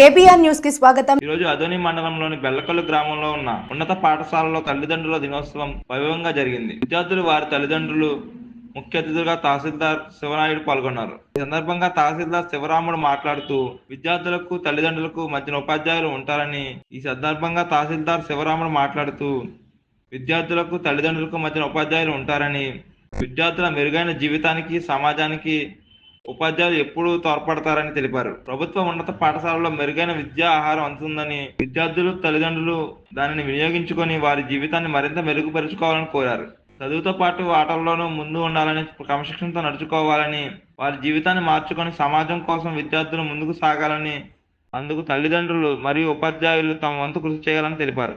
KBR న్యూస్కి స్వాగతం. ఈ రోజు అదోని మండలంలోని బెల్లకల్లు గ్రామంలో ఉన్న ఉన్నత పాఠశాలలో తల్లిదండ్రుల దినోత్సవం వైభవంగా జరిగింది. విద్యార్థులు వారి తల్లిదండ్రులు ముఖ్య అతిథులుగా తహసీల్దార్ శివనాయుడు పాల్గొన్నారు. ఈ సందర్భంగా తహసీల్దార్ శివరాముడు మాట్లాడుతూ విద్యార్థులకు తల్లిదండ్రులకు మధ్యన ఉపాధ్యాయులు ఉంటారని ఈ సందర్భంగా తహసీల్దార్ శివరాముడు మాట్లాడుతూ విద్యార్థులకు తల్లిదండ్రులకు మధ్యన ఉపాధ్యాయులు ఉంటారని విద్యార్థుల మెరుగైన జీవితానికి సమాజానికి ఉపాధ్యాయులు ఎప్పుడూ తోడ్పడతారని తెలిపారు. ప్రభుత్వ ఉన్నత పాఠశాలలో మెరుగైన విద్యా ఆహారం అందుతుందని విద్యార్థులు తల్లిదండ్రులు దానిని వినియోగించుకొని వారి జీవితాన్ని మరింత మెరుగుపరుచుకోవాలని కోరారు. చదువుతో పాటు ఆటల్లోనూ ముందు ఉండాలని క్రమశిక్షణతో నడుచుకోవాలని వారి జీవితాన్ని మార్చుకొని సమాజం కోసం విద్యార్థులు ముందుకు సాగాలని అందుకు తల్లిదండ్రులు మరియు ఉపాధ్యాయులు తమ వంతు కృషి చేయాలని తెలిపారు.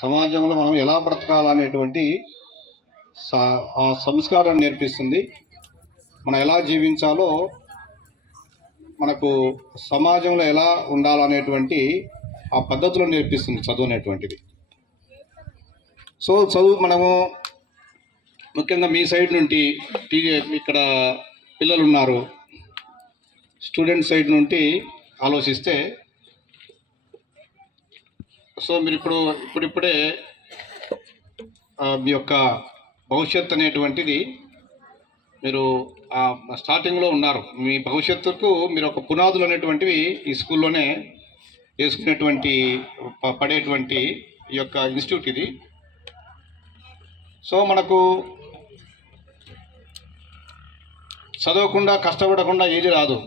సమాజంలో మనం ఎలా బ్రతకాలనేటువంటి ఆ సంస్కారాన్ని నేర్పిస్తుంది. మనం ఎలా జీవించాలో మనకు సమాజంలో ఎలా ఉండాలనేటువంటి ఆ పద్ధతులు నేర్పిస్తుంది చదువు అనేటువంటిది సో చదువు మనము ముఖ్యంగా మీ సైడ్ నుండి ఇక్కడ పిల్లలు ఉన్నారు స్టూడెంట్ సైడ్ నుండి ఆలోచిస్తే సో మీరు ఇప్పుడు ఇప్పుడిప్పుడే మీ యొక్క భవిష్యత్ అనేటువంటిది మీరు స్టార్టింగ్లో ఉన్నారు. మీ భవిష్యత్తుకు మీరు ఒక పునాదులు అనేటువంటివి ఈ స్కూల్లోనే వేసుకునేటువంటి ప- పడేటువంటి ఈ యొక్క ఇన్స్టిట్యూట్ ఇది. సో మనకు చదవకుండా కష్టపడకుండా ఏది రాదు.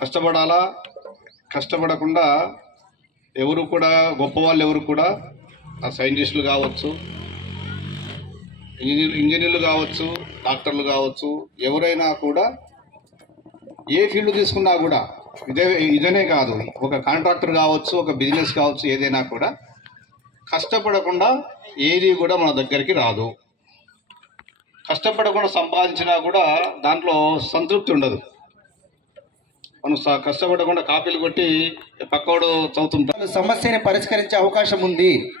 కష్టపడాలా? కష్టపడకుండా ఎవరు కూడా గొప్పవాళ్ళు ఎవరు కూడా ఆ సైంటిస్టులు కావచ్చు ఇంజనీర్ ఇంజనీర్లు కావచ్చు డాక్టర్లు కావచ్చు ఎవరైనా కూడా ఏ ఫీల్డ్ తీసుకున్నా కూడా ఇదే ఇదనే కాదు. ఒక కాంట్రాక్టర్ కావచ్చు ఒక బిజినెస్ కావచ్చు ఏదైనా కూడా కష్టపడకుండా ఏది కూడా మన దగ్గరికి రాదు. కష్టపడకుండా సంపాదించినా కూడా దాంట్లో సంతృప్తి ఉండదు. మనం స- కష్టపడకుండా కాపీలు కొట్టి పక్కోడు చదువుతుంటాం. సమస్యని పరిష్కరించే అవకాశం ఉంది.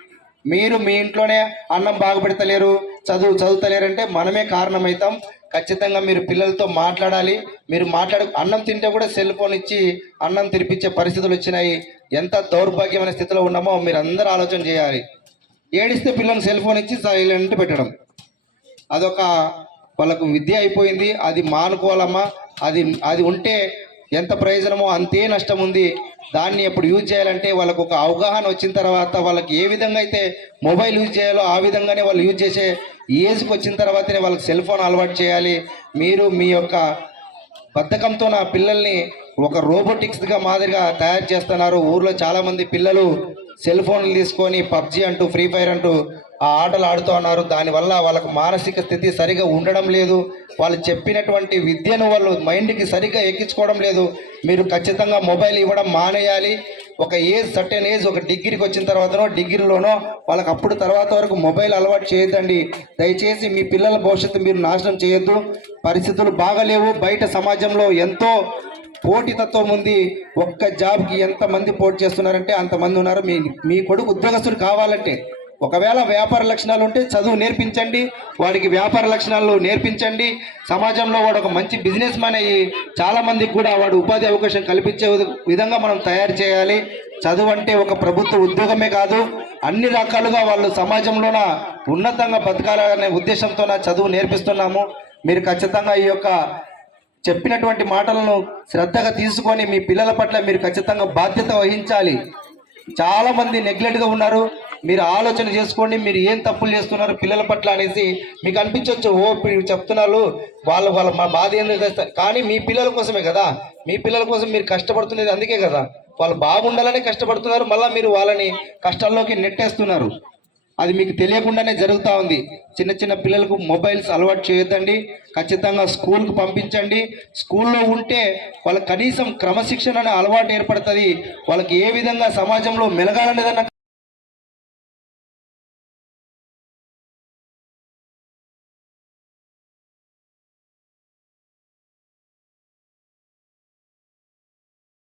మీరు మీ ఇంట్లోనే అన్నం బాగుపెడతలేరు చదువు చదువుతలేరంటే మనమే కారణమవుతాం ఖచ్చితంగా మీరు పిల్లలతో మాట్లాడాలి. మీరు మాట్లాడు అన్నం తింటే కూడా సెల్ ఫోన్ ఇచ్చి అన్నం తినిపించే పరిస్థితులు వచ్చినాయి. ఎంత దౌర్భాగ్యమైన స్థితిలో ఉన్నామో మీరు అందరూ ఆలోచన చేయాలి. ఏడిస్తే పిల్లల్ని సెల్ ఫోన్ ఇచ్చి సైలెంట్ పెట్టడం. అదొక వాళ్ళకు విద్య అయిపోయింది. అది మానుకోవాలమ్మా. అది అది ఉంటే ఎంత ప్రయోజనమో అంతే నష్టం ఉంది దాన్ని ఎప్పుడు యూజ్ చేయాలంటే వాళ్ళకు ఒక అవగాహన వచ్చిన తర్వాత వాళ్ళకి ఏ విధంగా అయితే మొబైల్ యూజ్ చేయాలో ఆ విధంగానే వాళ్ళు యూజ్ చేసే ఏజ్కి వచ్చిన తర్వాతనే వాళ్ళకి సెల్ ఫోన్ అలవాటు చేయాలి. మీరు మీ యొక్క బద్ధకంతో నా పిల్లల్ని ఒక రోబోటిక్స్గా మాదిరిగా తయారు చేస్తున్నారు. ఊర్లో చాలామంది పిల్లలు సెల్ ఫోన్లు తీసుకొని పబ్జి అంటూ ఫ్రీ ఫైర్ అంటూ ఆ ఆటలు ఆడుతూ ఉన్నారు. దానివల్ల వాళ్ళకు మానసిక స్థితి సరిగా ఉండడం లేదు. వాళ్ళు చెప్పినటువంటి విద్యను వాళ్ళు మైండ్కి సరిగ్గా ఎక్కించుకోవడం లేదు. మీరు ఖచ్చితంగా మొబైల్ ఇవ్వడం మానేయాలి. ఒక ఏజ్ సర్టెన్ ఏజ్ ఒక డిగ్రీకి వచ్చిన తర్వాతనో డిగ్రీలోనో వాళ్ళకి అప్పుడు తర్వాత వరకు మొబైల్ అలవాటు చేయొద్దండి. దయచేసి మీ పిల్లల భవిష్యత్తు మీరు నాశనం చేయొద్దు. పరిస్థితులు బాగలేవు. బయట సమాజంలో ఎంతో పోటీతత్వం ఉంది. ఒక్క జాబ్కి ఎంతమంది పోటీ చేస్తున్నారంటే అంతమంది ఉన్నారు. మీ మీ కొడుకు ఉద్యోగస్తులు కావాలంటే ఒకవేళ వ్యాపార లక్షణాలు ఉంటే చదువు నేర్పించండి వాడికి వ్యాపార లక్షణాలు నేర్పించండి. సమాజంలో వాడు ఒక మంచి బిజినెస్ మ్యాన్ అయ్యి చాలామందికి కూడా వాడు ఉపాధి అవకాశం కల్పించే విధంగా మనం తయారు చేయాలి. చదువు అంటే ఒక ప్రభుత్వ ఉద్యోగమే కాదు అన్ని రకాలుగా వాళ్ళు సమాజంలోన ఉన్నతంగా బతకాలనే ఉద్దేశంతో చదువు నేర్పిస్తున్నాము. మీరు ఖచ్చితంగా ఈ యొక్క చెప్పినటువంటి మాటలను శ్రద్ధగా తీసుకొని మీ పిల్లల పట్ల మీరు ఖచ్చితంగా బాధ్యత వహించాలి. చాలామంది నెగ్లెట్గా ఉన్నారు. మీరు ఆలోచన చేసుకోండి మీరు ఏం తప్పులు చేస్తున్నారు పిల్లల పట్ల అనేసి మీకు అనిపించవచ్చు ఓ ఇప్పుడు చెప్తున్నారు వాళ్ళ వాళ్ళ మా బాధ ఏందో కానీ మీ పిల్లల కోసమే కదా. మీ పిల్లల కోసం మీరు కష్టపడుతున్నది అందుకే కదా. వాళ్ళు బాగుండాలని కష్టపడుతున్నారు మళ్ళీ మీరు వాళ్ళని కష్టాల్లోకి నెట్టేస్తున్నారు. అది మీకు తెలియకుండానే జరుగుతూ ఉంది. చిన్న చిన్న పిల్లలకు మొబైల్స్ అలవాటు చేయొద్దండి. ఖచ్చితంగా స్కూల్కి పంపించండి. స్కూల్లో ఉంటే వాళ్ళ కనీసం క్రమశిక్షణ అనే అలవాటు ఏర్పడుతుంది. వాళ్ళకి ఏ విధంగా సమాజంలో మెలగాలనేదన్న